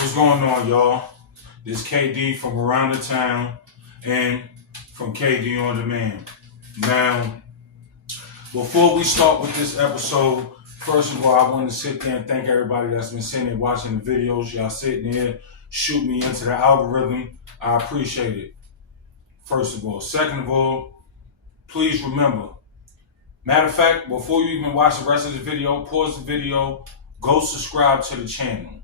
What's going on, y'all? This KD from around the town and from KD on Demand. Now, before we start with this episode, first of all, I want to sit there and thank everybody that's been sitting and watching the videos. Y'all sitting there, shoot me into the algorithm. I appreciate it. First of all. Second of all, please remember. Matter of fact, before you even watch the rest of the video, pause the video, go subscribe to the channel.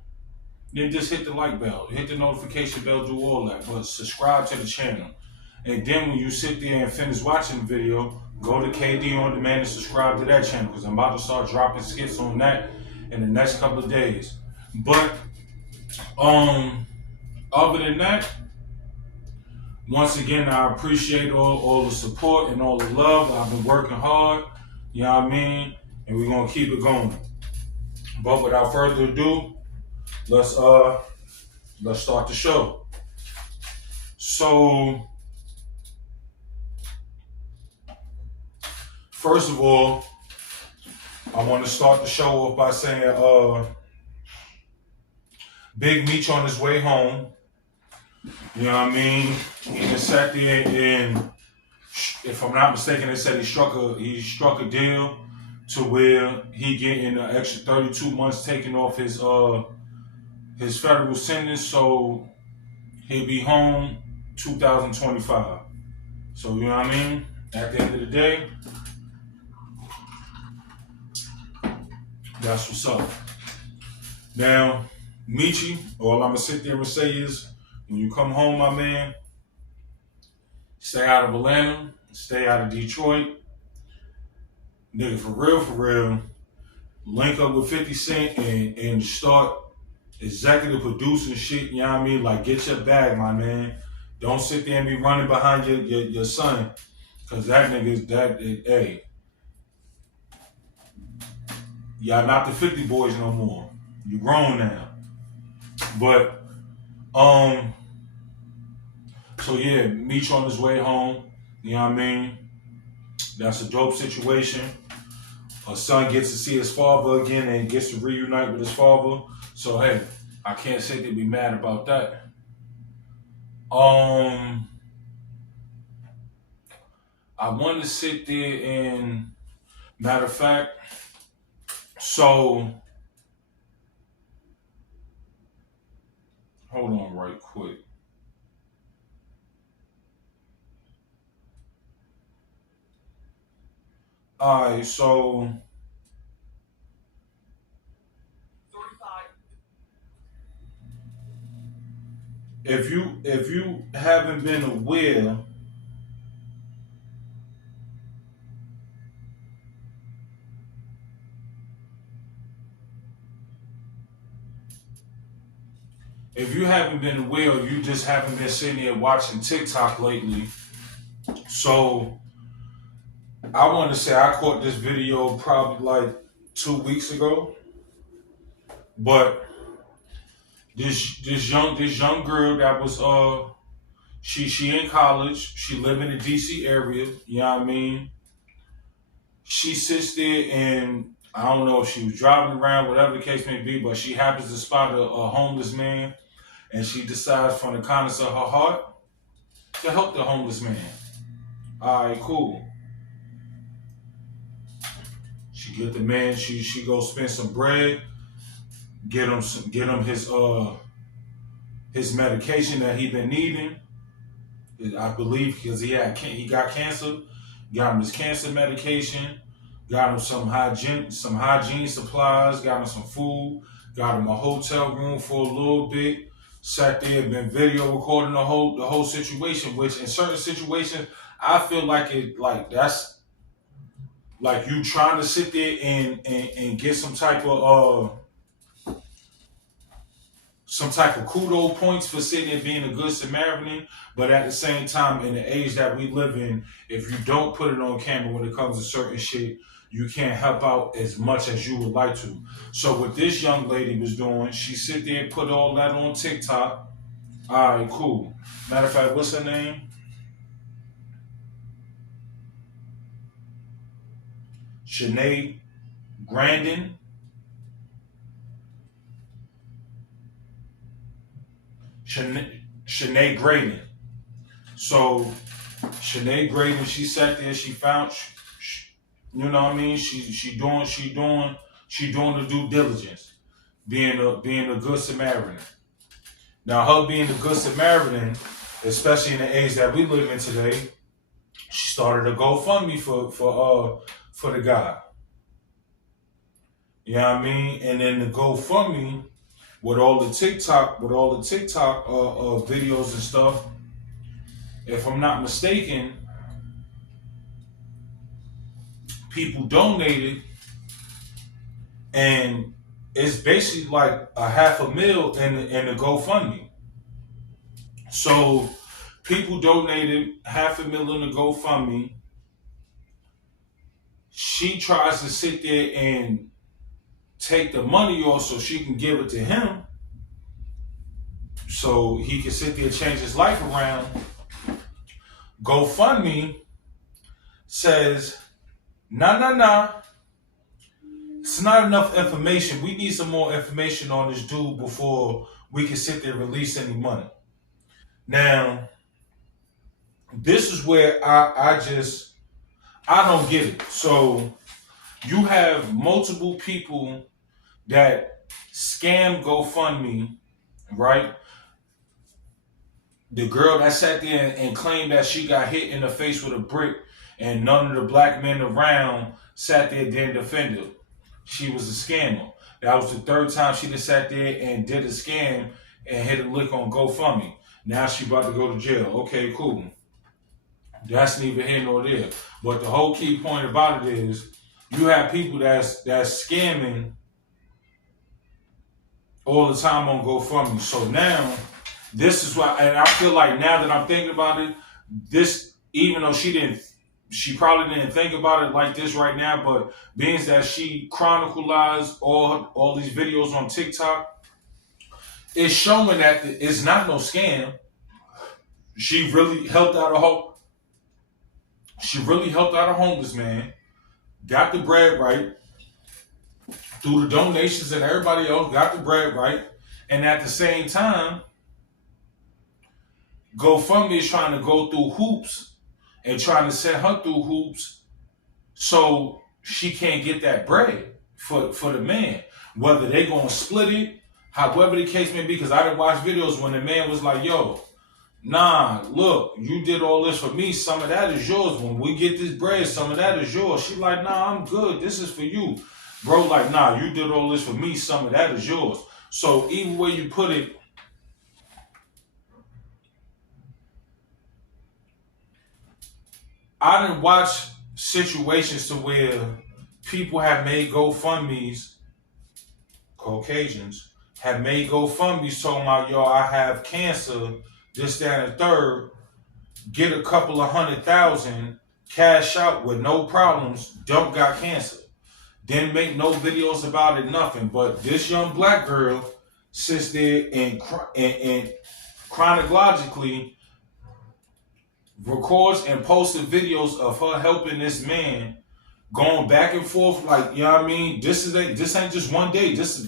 Then just hit the like bell, hit the notification bell, do all that. But subscribe to the channel. And then when you sit there and finish watching the video, go to KD on Demand and subscribe to that channel because I'm about to start dropping skits on that in the next couple of days. But other than that, once again, I appreciate all the support and all the love. I've been working hard, you know what I mean? And we're gonna keep it going. But without further ado, let's start the show. So, first of all, I want to start the show off by saying, Big Meech on his way home. You know what I mean? He just sat there and, if I'm not mistaken, they said he struck a deal to where he getting an extra 32 months taken off his federal sentence, so he'll be home 2025. So you know what I mean? At the end of the day, that's what's up. Now, Michi, all I'm gonna sit there and say is, when you come home, my man, stay out of Atlanta, stay out of Detroit. Nigga, for real, link up with 50 Cent and start executive producing shit, you know what I mean? Like, get your bag, my man. Don't sit there and be running behind your son, because that nigga is hey, y'all not the 50 boys no more. You grown now. But, so yeah, Meech on his way home, you know what I mean? That's a dope situation. A son gets to see his father again and gets to reunite with his father. So hey, I can't say they'd be mad about that. I want to sit there and, matter of fact, so hold on right quick. Alright, so if you haven't been aware, or you just haven't been sitting there watching TikTok lately, so I want to say I caught this video probably like 2 weeks ago, but this young girl that was she in college, she live in the DC area, you know what I mean? She sits there and I don't know if she was driving around, whatever the case may be, but she happens to spot a homeless man, and she decides from the kindness of her heart to help the homeless man. All right, cool. She get the man. She go spend some bread, get him his medication that he been needing. I believe because he got cancer. Got him his cancer medication. Got him some hygiene supplies. Got him some food. Got him a hotel room for a little bit. Sat there and been video recording the whole situation. Which in certain situations, I feel like that's like you trying to sit there and get some type of kudo points for sitting there being a good Samaritan, but at the same time, in the age that we live in, if you don't put it on camera when it comes to certain shit, you can't help out as much as you would like to. So what this young lady was doing, she sit there and put all that on TikTok. All right, cool. Matter of fact, what's her name? Shanae. Grandin. All right, cool. Matter of fact, what's her name? Shanae. Grandin. All right, cool. Matter of fact, what's her name? Shanae. Grandin. All right, cool. Matter of fact, what's her name? Shanae. Grandin. All right, cool. Matter of fact, what's her name? Shanae. Grandin. Shanae Graydon. So Shanae Graydon, she sat there, she found, you know what I mean? She doing the due diligence, being a good Samaritan. Now, her being a good Samaritan, especially in the age that we live in today, she started a GoFundMe for the guy. You know what I mean? And then the GoFundMe with all the TikTok videos and stuff. If I'm not mistaken, people donated, and it's basically like a $500,000 in the GoFundMe. So people donated $500,000 in the GoFundMe. She tries to sit there and take the money off so she can give it to him, so he can sit there and change his life around. GoFundMe says, nah. It's not enough information. We need some more information on this dude before we can sit there and release any money. Now, this is where I don't get it. So you have multiple people that scam GoFundMe, right? The girl that sat there and claimed that she got hit in the face with a brick and none of the black men around sat there and didn't defend her. She was a scammer. That was the third time she just sat there and did a scam and hit a lick on GoFundMe. Now she about to go to jail. Okay, cool. That's neither here nor there. But the whole key point about it is you have people that's scamming all the time on GoFundMe. So now, this is why, and I feel like now that I'm thinking about it, this, even though she probably didn't think about it like this right now, but being that she chronicalized all these videos on TikTok, it's showing that it's not no scam. She really helped out a homeless man, got the bread right, through the donations and everybody else got the bread right, and at the same time, GoFundMe is trying to go through hoops and trying to send her through hoops so she can't get that bread for the man. Whether they gonna split it, however the case may be, because I didn't watch videos when the man was like, yo, nah, look, you did all this for me, some of that is yours. When we get this bread, some of that is yours. She like, nah, I'm good, this is for you. Bro, like, nah, you did all this for me, some of that is yours. So either way you put it, I didn't watch situations to where people have made GoFundMes, Caucasians, have made GoFundMes talking about, yo, I have cancer, this, that, and the third, get a couple of 100,000, cash out with no problems, don't got cancer. Didn't make no videos about it, nothing. But this young black girl sits there and chronologically records and posted videos of her helping this man, going back and forth, like, you know what I mean? This ain't just one day. This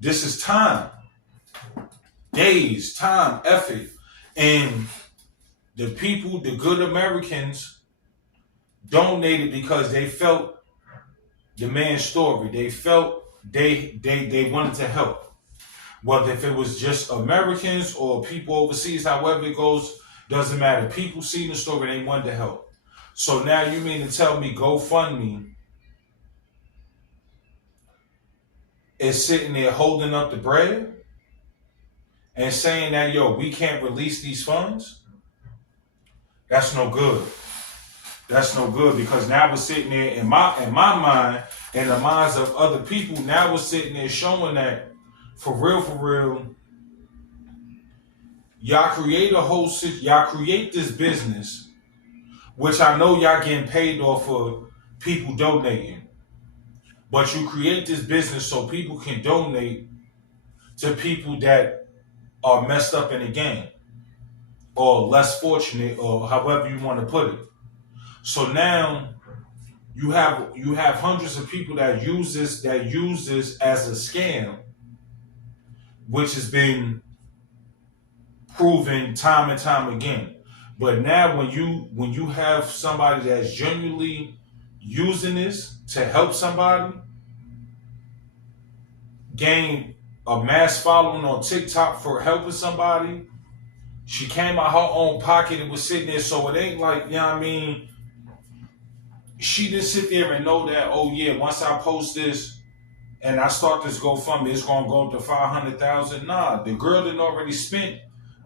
is time. Days, time, effort. And the people, the good Americans, donated because they felt the man's story. They felt they wanted to help. Whether if it was just Americans or people overseas, however it goes, doesn't matter. People seen the story, they wanted to help. So now you mean to tell me GoFundMe is sitting there holding up the bread and saying that, yo, we can't release these funds? That's no good. That's no good, because now we're sitting there in my mind and the minds of other people. Now we're sitting there showing that for real, y'all create y'all create this business, which I know y'all getting paid off of people donating. But you create this business so people can donate to people that are messed up in the game or less fortunate, or however you want to put it. So now you have hundreds of people that use this as a scam, which has been proven time and time again. But now when you have somebody that's genuinely using this to help somebody gain a mass following on TikTok for helping somebody, she came out her own pocket and was sitting there, so it ain't like, you know what I mean, she didn't sit there and know that, oh yeah, once I post this and I start this GoFundMe, it's gonna go up to 500,000. Nah, the girl done already spent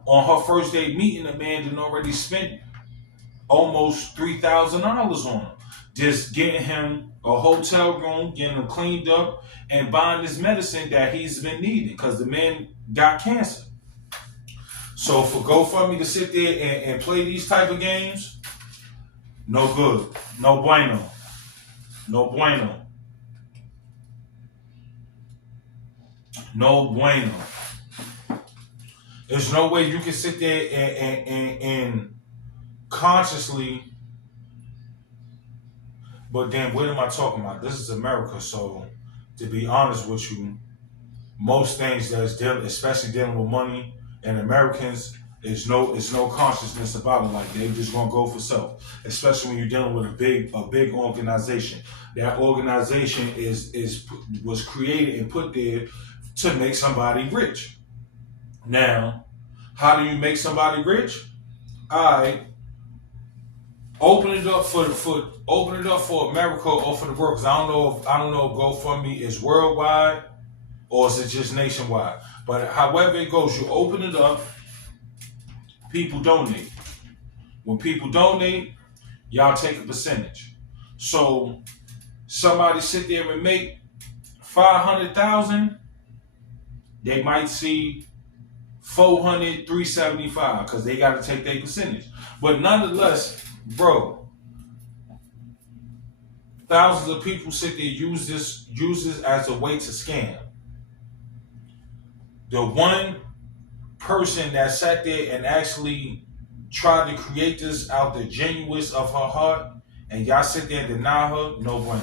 on her first day meeting the man, done already spent almost $3,000 on him. Just getting him a hotel room, getting him cleaned up, and buying his medicine that he's been needing because the man got cancer. So for GoFundMe to sit there and play these type of games, no good. No bueno. No bueno. No bueno. There's no way you can sit there and consciously, but then what am I talking about? This is America, so to be honest with you, most things that's dealing, especially dealing with money and Americans, it's no consciousness about it. Like they just gonna go for self. Especially when you're dealing with a big organization. That organization was created and put there to make somebody rich. Now, how do you make somebody rich? I open it up for America or for the world. Cause I don't know if GoFundMe is worldwide or is it just nationwide. But however it goes, you open it up. People donate. When people donate, y'all take a percentage. So somebody sit there and make 500,000, they might see 400, 375 because they got to take their percentage. But nonetheless, bro, thousands of people sit there use this as a way to scam. The one person that sat there and actually tried to create this out the genuineness of her heart, and y'all sit there and deny her, no bueno.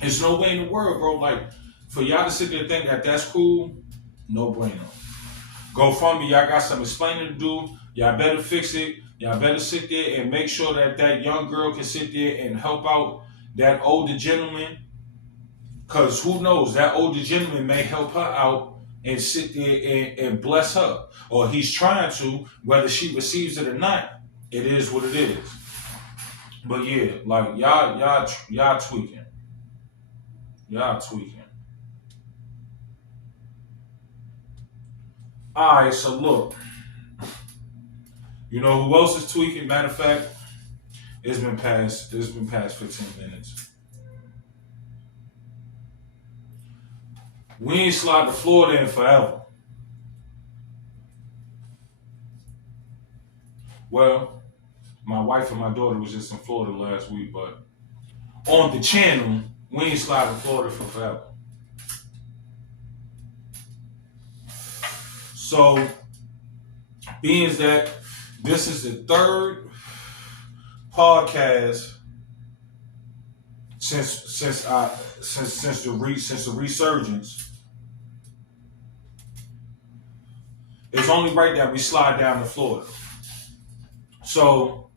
There's no way in the world, bro. Like, for y'all to sit there and think that that's cool, no bueno. GoFundMe, y'all got some explaining to do. Y'all better fix it. Y'all better sit there and make sure that that young girl can sit there and help out that older gentleman. Because who knows, that older gentleman may help her out and sit there and bless her. Or he's trying to, whether she receives it or not, it is what it is. But yeah, like y'all tweaking. Y'all tweaking. Alright, so look. You know who else is tweaking? Matter of fact, it's been past 15 minutes. We ain't slide to Florida in forever. Well, my wife and my daughter was just in Florida last week, but on the channel, we ain't slide to Florida for forever. So, being that this is the third podcast since the resurgence, it's only right that we slide down to Florida. So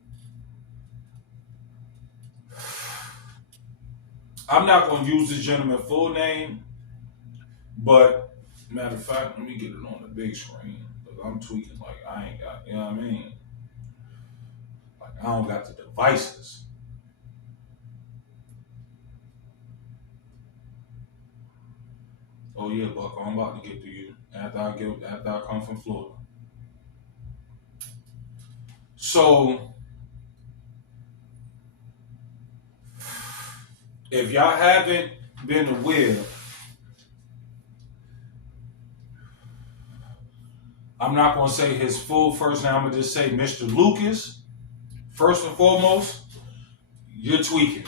I'm not going to use this gentleman's full name, but matter of fact, let me get it on the big screen. I'm tweaking like I ain't got, you know what I mean? Like I don't got the devices. Oh yeah, Buck, I'm about to get to you after I come from Florida. So if y'all haven't been aware, I'm not going to say his full first name. I'm going to just say Mr. Lucas. First and foremost, you're tweaking.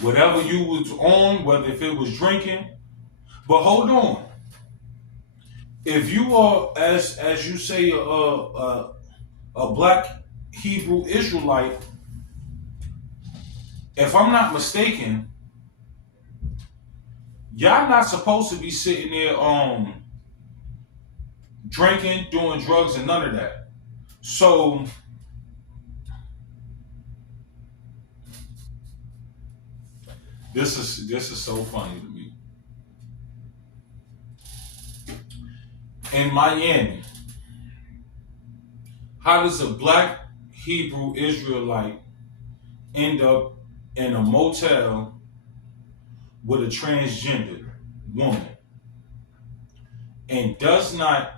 Whatever you was on, whether if it was drinking, but hold on. If you are, as you say, a black Hebrew Israelite, if I'm not mistaken, y'all not supposed to be sitting there drinking, doing drugs, and none of that. So this is so funny to me. In Miami, how does a black Hebrew Israelite end up in a motel with a transgender woman and does not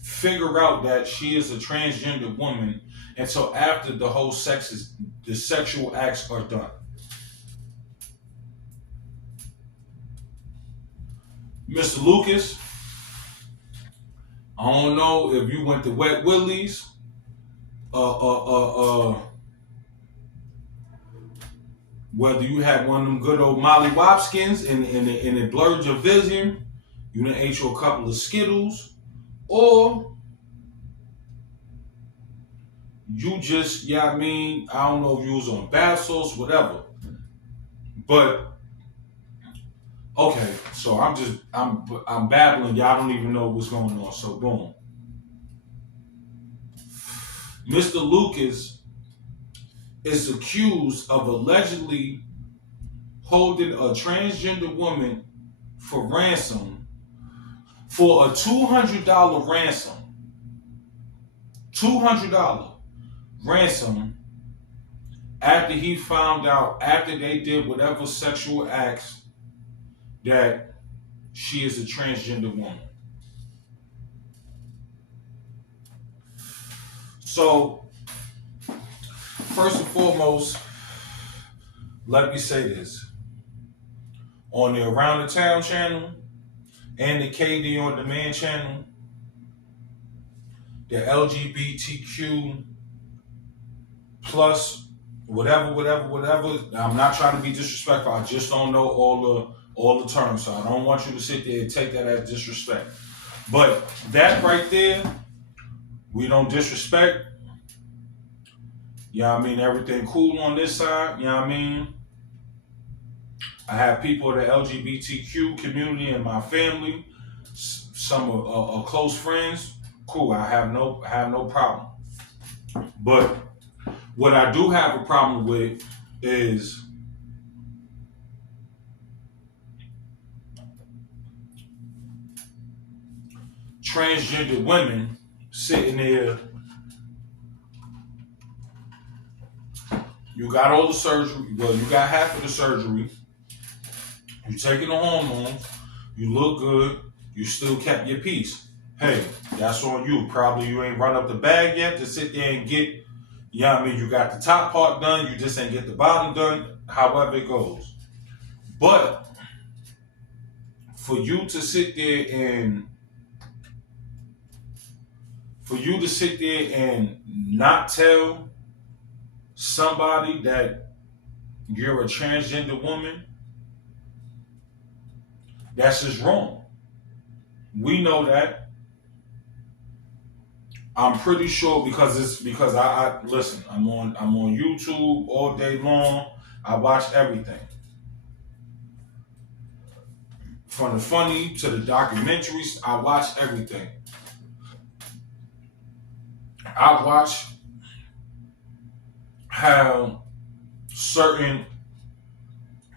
figure out that she is a transgender woman until after the sexual acts are done? Mr. Lucas, I don't know if you went to Wet Willie's, whether you had one of them good old Molly Wopskins and it blurred your vision, you done ate you a couple of Skittles, or you just, yeah, I mean, I don't know if you was on bath salts, whatever. But okay, so I'm babbling. Y'all don't even know what's going on. So boom, Mr. Lucas is accused of allegedly holding a transgender woman for ransom for a $200 ransom. $200 ransom after he found out, after they did whatever sexual acts, that she is a transgender woman. So, first and foremost, let me say this. On the Around the Town channel and the KD On Demand channel, the LGBTQ plus whatever. I'm not trying to be disrespectful. I just don't know all the terms, so I don't want you to sit there and take that as disrespect. But that right there, we don't disrespect. I mean, everything cool on this side. I mean, I have people in the LGBTQ community in my family. Some are close friends. Cool. I have no problem. But what I do have a problem with is transgender women sitting there. You got all the surgery. Well, you got half of the surgery. You taking the hormones. You look good. You still kept your peace. Hey, that's on you. Probably you ain't run up the bag yet to sit there and get, I mean, you got the top part done. You just ain't get the bottom done. However it goes. But for you to sit there and not tell somebody that you're a transgender woman, that's just wrong. We know that. I'm pretty sure because I listen, I'm on YouTube all day long. I watch everything. From the funny to the documentaries, I watch everything. I watch how certain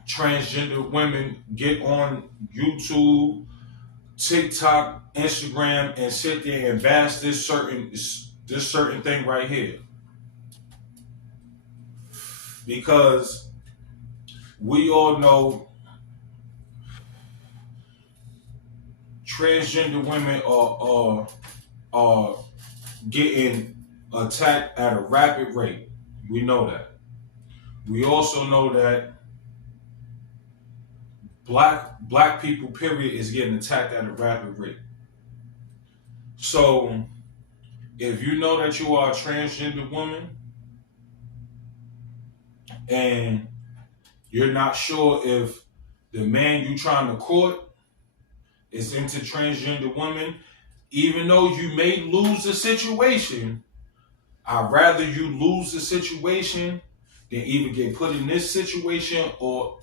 transgender women get on YouTube, TikTok, Instagram, and sit there and bash this certain thing right here. Because we all know transgender women are getting attacked at a rapid rate. We know that. We also know that black people, period, is getting attacked at a rapid rate. So, if you know that you are a transgender woman and you're not sure if the man you trying to court is into transgender women, even though you may lose the situation, I'd rather you lose the situation than either get put in this situation or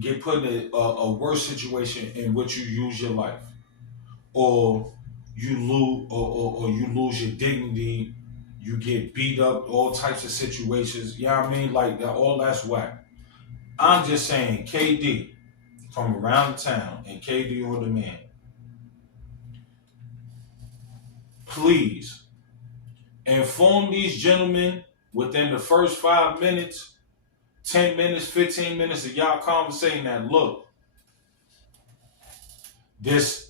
get put in a worse situation in which you use your life. Or you lose or you lose your dignity, you get beat up, all types of situations. You know what I mean? Like that, all that's whack. I'm just saying, KD from around town and KD on demand, please inform these gentlemen within the first 5 minutes, 10 minutes, 15 minutes of y'all conversating that look, this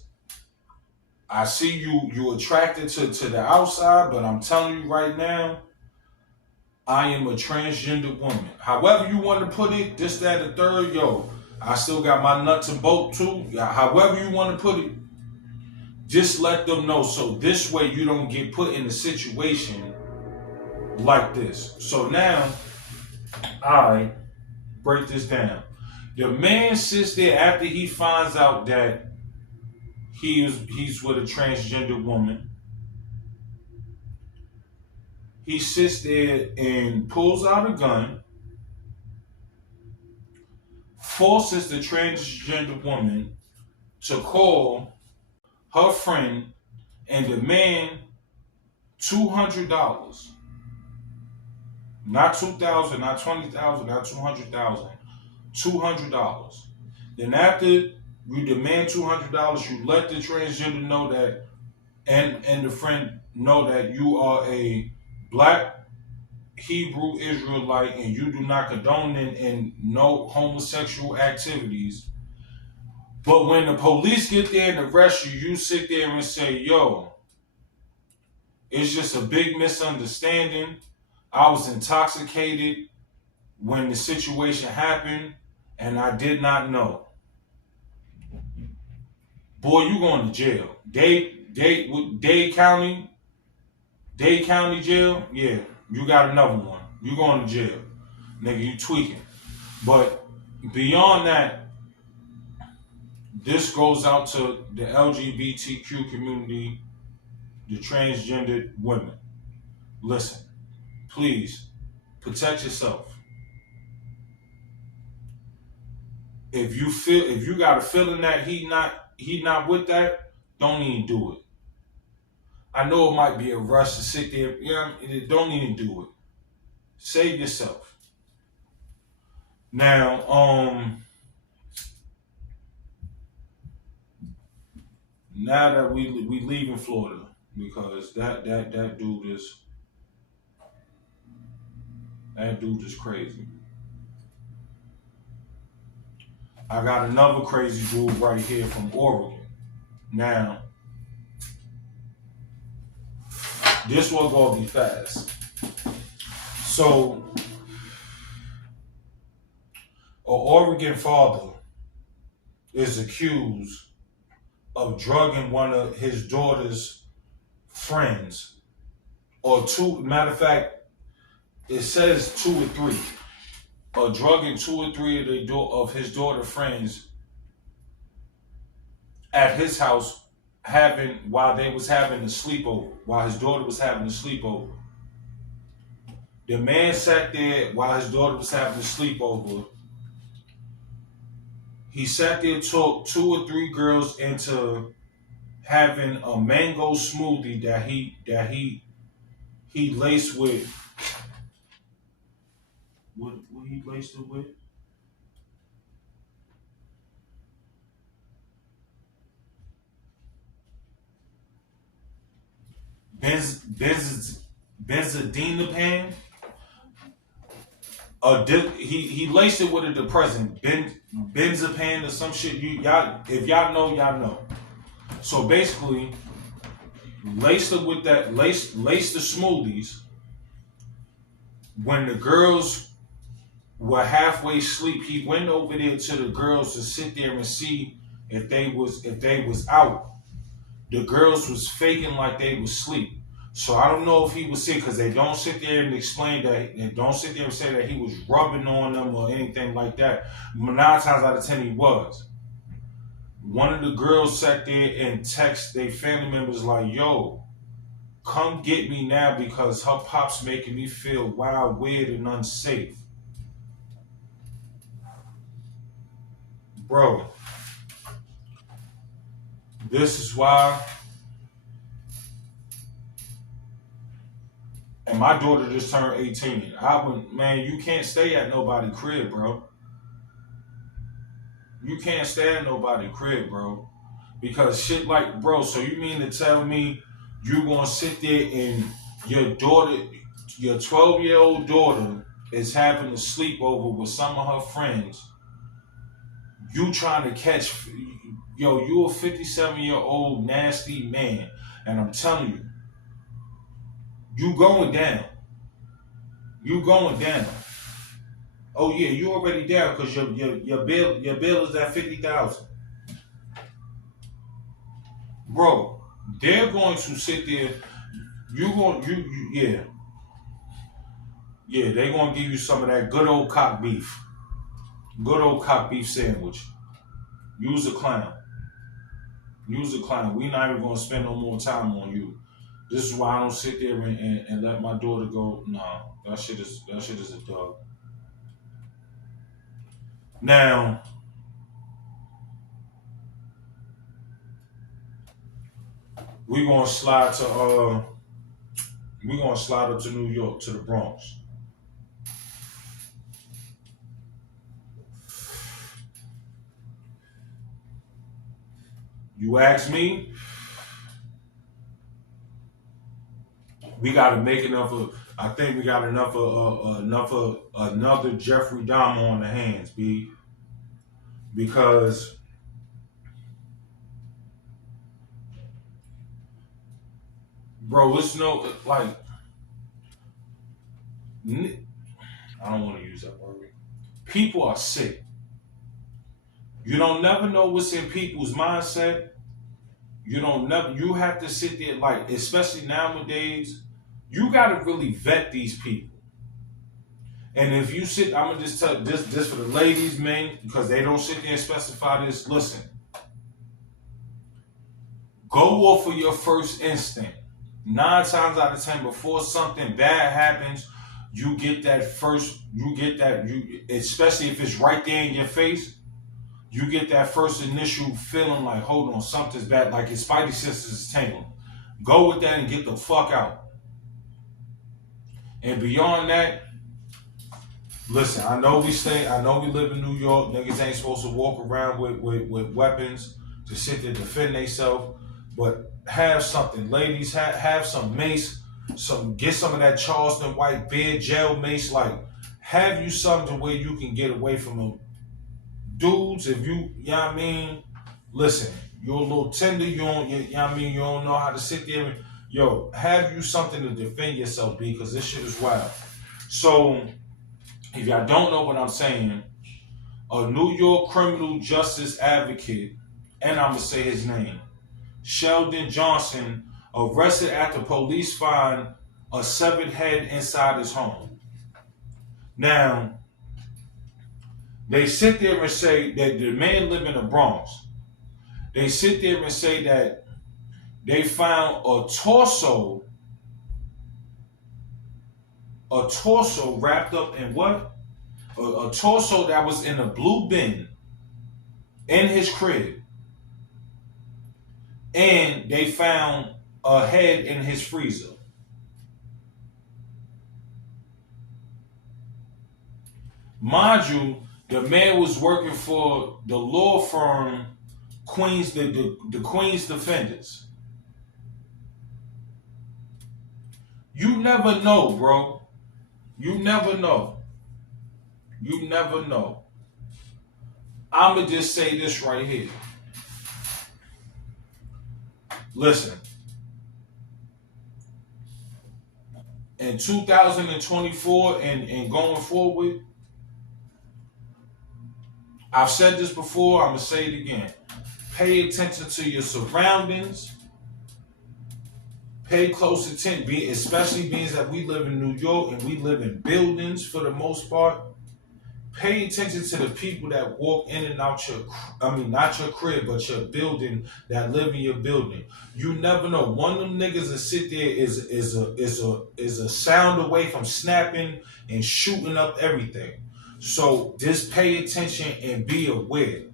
I see you attracted to the outside, but I'm telling you right now, I am a transgender woman. However you want to put it, this, that, the third, yo, I still got my nuts and bolt too. However you want to put it, just let them know. So this way you don't get put in a situation like this. So now, I break this down. The man sits there after he finds out that he's with a transgender woman. He sits there and pulls out a gun, forces the transgender woman to call her friend and demand $200. Not 2,000, not 20,000, not 200,000. $200. Then after you demand $200, you let the transgender know that, and the friend know that you are a black Hebrew Israelite and you do not condone in no homosexual activities. But when the police get there and arrest you, you sit there and say, yo, it's just a big misunderstanding. I was intoxicated when the situation happened and I did not know. Boy, you going to jail. Dade County jail? Yeah, you got another one. You going to jail. Nigga, you tweaking. But beyond that, this goes out to the LGBTQ community, the transgendered women. Listen, please, protect yourself. If you got a feeling that he not with that, don't even do it. I know it might be a rush to sit there. Don't even do it. Save yourself. Now, now that we leaving Florida because that dude is crazy. I got another crazy dude right here from Oregon. Now, this one gonna be fast. So, an Oregon father is accused of drugging one of his daughter's friends, or two. Matter of fact, it says 2 or 3. Or drugging 2 or 3 of his daughter friends at his house, while they was having a sleepover, while his daughter was having a sleepover. The man sat there while his daughter was having a sleepover. He sat there, talked 2 or 3 girls into having a mango smoothie that he laced with. What he laced it with? Benzodiazepine. He laced it with a depressant, benzodiazepine or some shit. If y'all know, y'all know. So basically, laced it with that, laced the smoothies. When the girls were halfway asleep, he went over there to the girls to sit there and see if they was out. The girls was faking like they was asleep. So I don't know if he was sick because they don't sit there and explain that. They don't sit there and say that he was rubbing on them or anything like that. 9 times out of 10 he was. One of the girls sat there and text their family members like, yo, come get me now because her pop's making me feel wild, weird, and unsafe. Bro, this is why and my daughter just turned 18. I would, man, you can't stay at nobody crib, bro. You can't stay at nobody crib, bro. Because shit like, bro, so you mean to tell me you gonna sit there and your daughter, your 12-year-old daughter is having a sleepover with some of her friends. You trying to catch, yo, you a 57-year-old nasty man. And I'm telling you, you going down. You going down. Oh yeah, you already down because your bill is at 50,000. Bro, they're going to sit there. Yeah, yeah. They're gonna give you some of that good old cock beef sandwich. Use a clown. Use a clown. We not even gonna spend no more time on you. This is why I don't sit there and let my daughter go. Nah, that shit is a dog. Now we gonna slide to we gonna slide up to New York to the Bronx. You ask me, we got to make enough of. I think we got enough of another Jeffrey Dahmer on the hands, b. Because, bro, it's no like. I don't want to use that word. People are sick. You don't never know what's in people's mindset. You don't never. You have to sit there like, especially nowadays. You got to really vet these people. And if you sit, I'm gonna just tell this for the ladies, men, because they don't sit there and specify this. Listen, go off of your first instinct. 9 times out of 10, before something bad happens, you get that, especially if it's right there in your face, you get that first initial feeling like, hold on, something's bad, like your spidey senses is tingling. Go with that and get the fuck out. And beyond that, listen, I know we live in New York. Niggas ain't supposed to walk around with weapons to sit there defend themselves. But have something. Ladies, have some mace. Get some of that Charleston White beard gel mace. Like, have you something where you can get away from them. Dudes, if you know what I mean? Listen, you're a little tender, you know what I mean? You don't know how to sit there and, yo, have you something to defend yourself, B, because this shit is wild. So, if y'all don't know what I'm saying, a New York criminal justice advocate, and I'm going to say his name, Sheldon Johnson, arrested after police find a severed head inside his home. Now, they sit there and say that the man lived in the Bronx. They sit there and say that they found a torso wrapped up in what? A torso that was in a blue bin in his crib. And they found a head in his freezer. Mind you, the man was working for the law firm Queens, the Queens Defenders. You never know, bro. You never know. You never know. I'ma just say this right here. Listen. In 2024 and going forward, I've said this before, I'm gonna say it again. Pay attention to your surroundings. Pay close attention, especially being that we live in New York and we live in buildings for the most part. Pay attention to the people that walk in and out not your crib, but your building, that live in your building. You never know. One of them niggas that sit there is a sound away from snapping and shooting up everything. So just pay attention and be aware.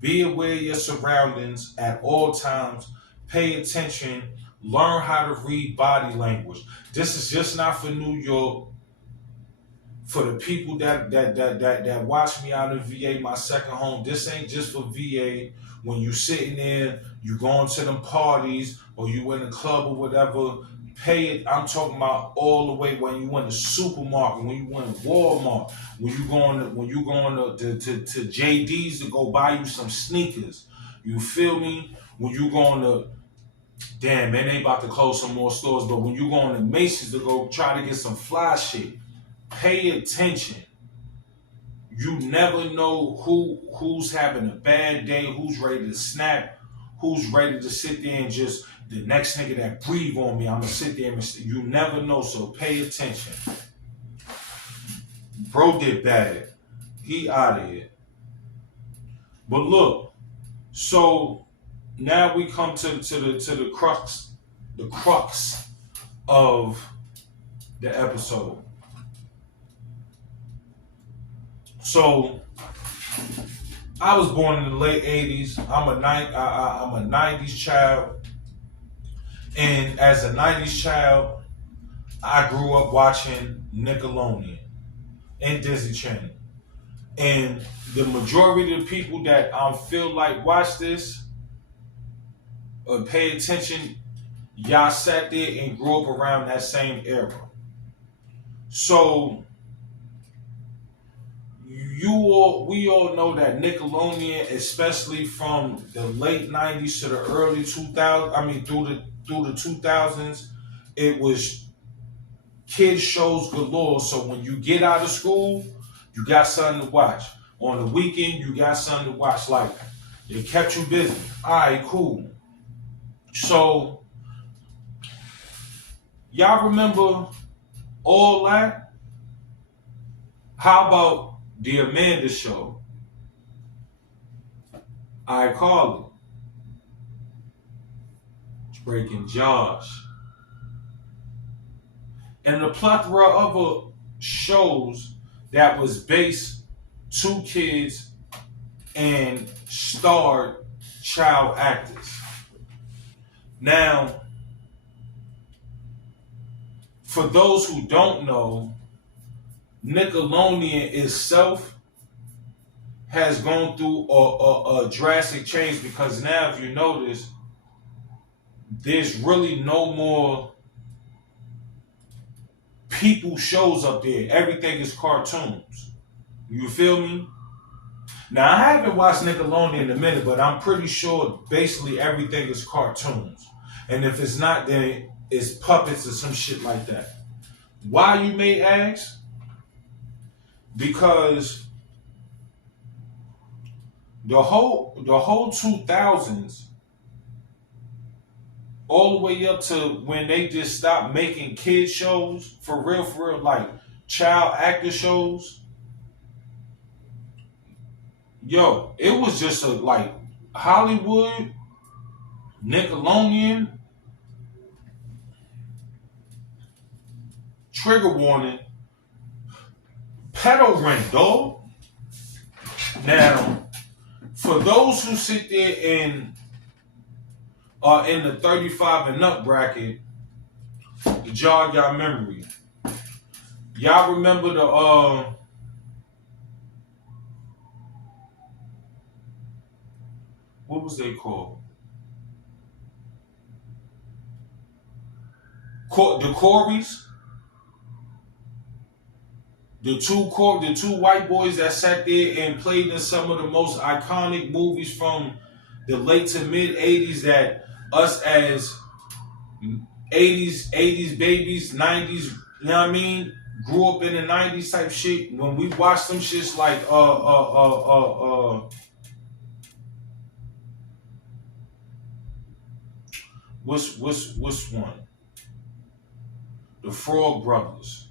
Be aware of your surroundings at all times. Pay attention Learn how to read body language. This is just not for New York. For the people that watch me out in VA, my second home, this ain't just for VA. When you sitting there, you going to them parties, or you in the club or whatever, pay it. I'm talking about all the way when you in the supermarket, when you in Walmart, when you going to JD's to go buy you some sneakers. You feel me? When you going to, damn man, they about to close some more stores, but when you going to Macy's to go try to get some fly shit, pay attention. You never know who's having a bad day, who's ready to snap, who's ready to sit there and just the next nigga that breathe on me, I'm gonna sit there and you never know, so pay attention. Bro did bad. He out of here. But look, so now we come to the crux of the episode. So I was born in the late 80s. I'm a 90s child. And as a 90s child, I grew up watching Nickelodeon and Disney Channel. And the majority of the people that I feel like watch this or pay attention, y'all sat there and grew up around that same era. So we all know that Nickelodeon, especially from the late 90s to the early 2000s, through the 2000s, it was kids shows galore. So when you get out of school, you got something to watch. On the weekend, you got something to watch. Like, it kept you busy. All right, cool. So, y'all remember all that? How about the Amanda Show? I call it. Breaking Josh. And the plethora of other shows that was based to kids and starred child actors. Now, for those who don't know, Nickelodeon itself has gone through a drastic change, because now, if you notice, there's really no more people shows up there. Everything is cartoons. You feel me? Now, I haven't watched Nickelodeon in a minute, but I'm pretty sure basically everything is cartoons. And if it's not, then it's puppets or some shit like that. Why, you may ask? Because the whole 2000s, all the way up to when they just stopped making kid shows, for real, like child actor shows. Yo, it was just like Hollywood, Nickelodeon, trigger warning, pedal ring, dog. Now, for those who sit there and are in the 35 and up bracket, to jog y'all memory, y'all remember the what was they called? The Corys? The two white boys that sat there and played in some of the most iconic movies from the late to mid 80s that us as 80s babies, 90s, you know what I mean, grew up in the 90s type shit. When we watched some shits like what's one? The Frog Brothers.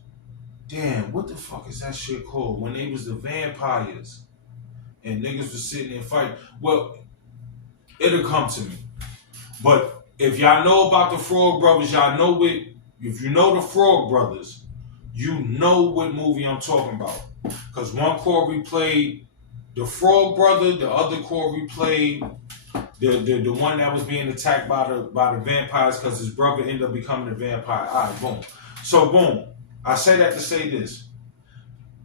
Damn, what the fuck is that shit called? When they was the vampires and niggas was sitting there fighting. Well, it'll come to me. But if y'all know about the Frog Brothers, y'all know it. If you know the Frog Brothers, you know what movie I'm talking about. Because one Corey played the Frog Brother, the other Corey played the one that was being attacked by the vampires because his brother ended up becoming a vampire. All right, boom. So boom. I say that to say this.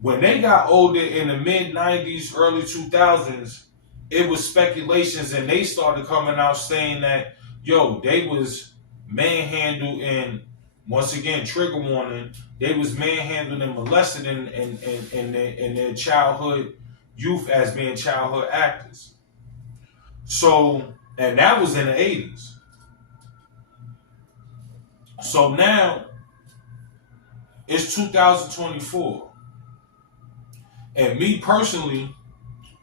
When they got older in the mid 90s, early 2000s, it was speculations and they started coming out saying that, yo, they was manhandled and, once again, trigger warning, they was manhandled and molested in their childhood youth as being childhood actors. So, and that was in the 80s. So now it's 2024. And me personally,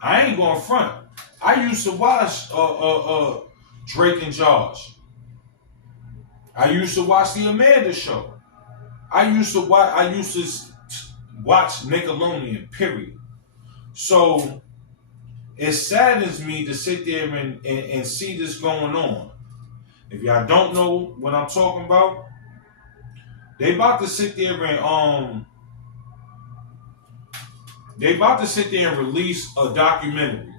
I ain't going front. I used to watch Drake and Josh. I used to watch the Amanda Show. I used to watch Nickelodeon, period. So it saddens me to sit there and see this going on. If y'all don't know what I'm talking about, they about to sit there and release a documentary.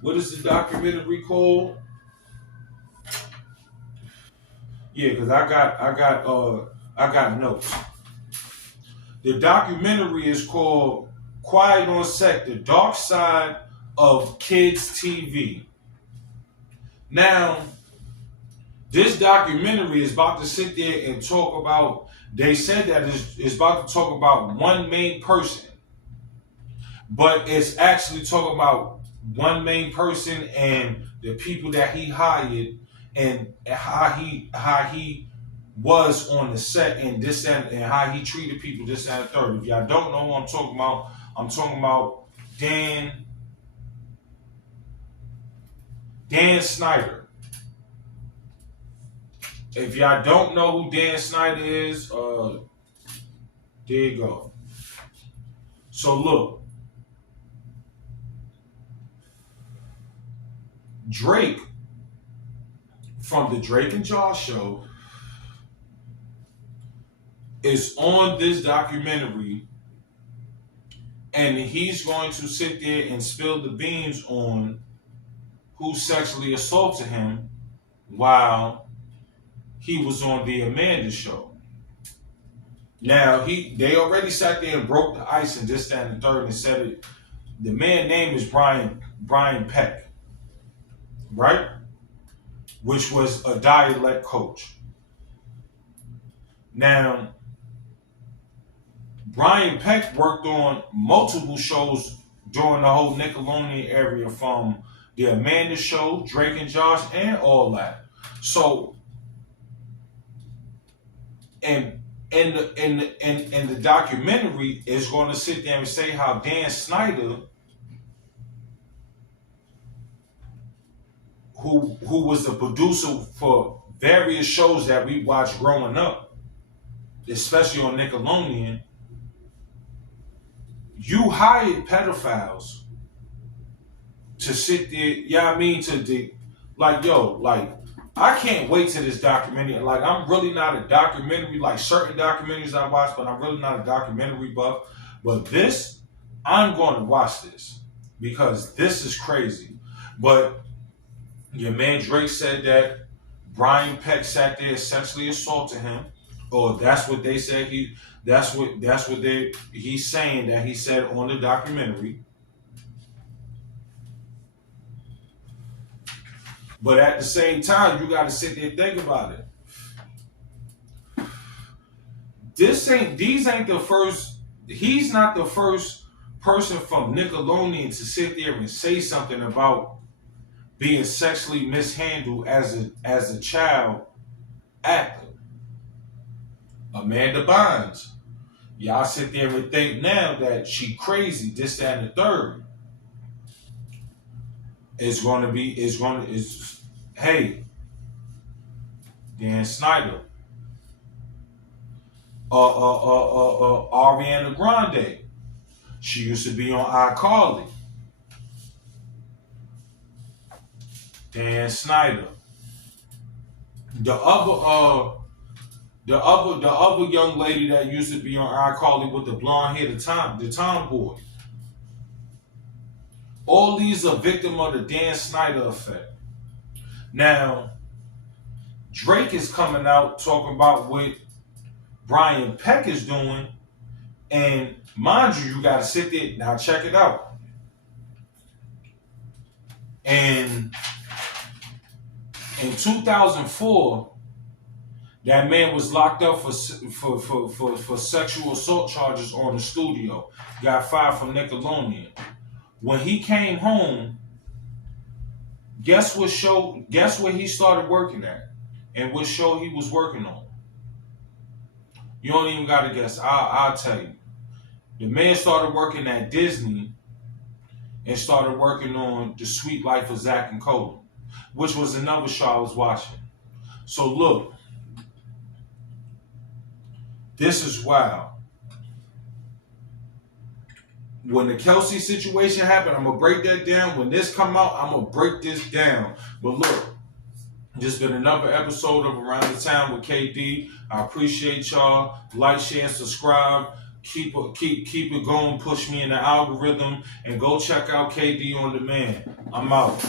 What is the documentary called? Yeah, because I got notes. The documentary is called Quiet on Set: The Dark Side of Kids TV. Now, this documentary is about to sit there and talk about, they said that it's about to talk about one main person, but it's actually talking about one main person and the people that he hired and how he was on the set and this and how he treated people, this and the third. If y'all don't know what I'm talking about Dan Snyder. If y'all don't know who Dan Snyder is, there you go. So look, Drake from the Drake and Josh Show is on this documentary, and he's going to sit there and spill the beans on who sexually assaulted him while he was on the Amanda Show. Now they already sat there and broke the ice and this, that, and the third and said it. The man's name is Brian Peck, right? Which was a dialect coach. Now, Brian Peck worked on multiple shows during the whole Nickelodeon area, from the Amanda Show, Drake and Josh, and all that. So, and in the documentary is going to sit there and say how Dan Snyder, who was the producer for various shows that we watched growing up, especially on Nickelodeon, you hired pedophiles to sit there, you know what I mean, I can't wait to this documentary. Like, I'm really not a documentary, like certain documentaries I watch, but I'm really not a documentary buff. But this, I'm going to watch this because this is crazy. But your man Drake said that Brian Peck sat there and sexually assaulted him, or that's what they said. He's saying that he said on the documentary. But at the same time, you got to sit there and think about it. These ain't the first. He's not the first person from Nickelodeon to sit there and say something about being sexually mishandled as a child actor. Amanda Bynes. Y'all sit there and think now that she crazy, this, that, and the third. Hey, Dan Snyder. Ariana Grande. She used to be on iCarly. Dan Snyder. The other young lady that used to be on iCarly with the blonde hair, the tomboy. All these are victim of the Dan Snyder effect. Now, Drake is coming out talking about what Brian Peck is doing. And mind you, you got to sit there. Now, check it out. And in 2004, that man was locked up for sexual assault charges on the studio. Got fired from Nickelodeon. When he came home, guess where he started working at? And what show he was working on? You don't even got to guess. I'll tell you. The man started working at Disney and started working on The Sweet Life of Zack and Cody, which was another show I was watching. So look, this is wild. When the Kelsey situation happened, I'm going to break that down. When this come out, I'm going to break this down. But look, this been another episode of Around the Town with KD. I appreciate y'all. Like, share, subscribe. Keep it going. Push me in the algorithm. And go check out KD on Demand. I'm out.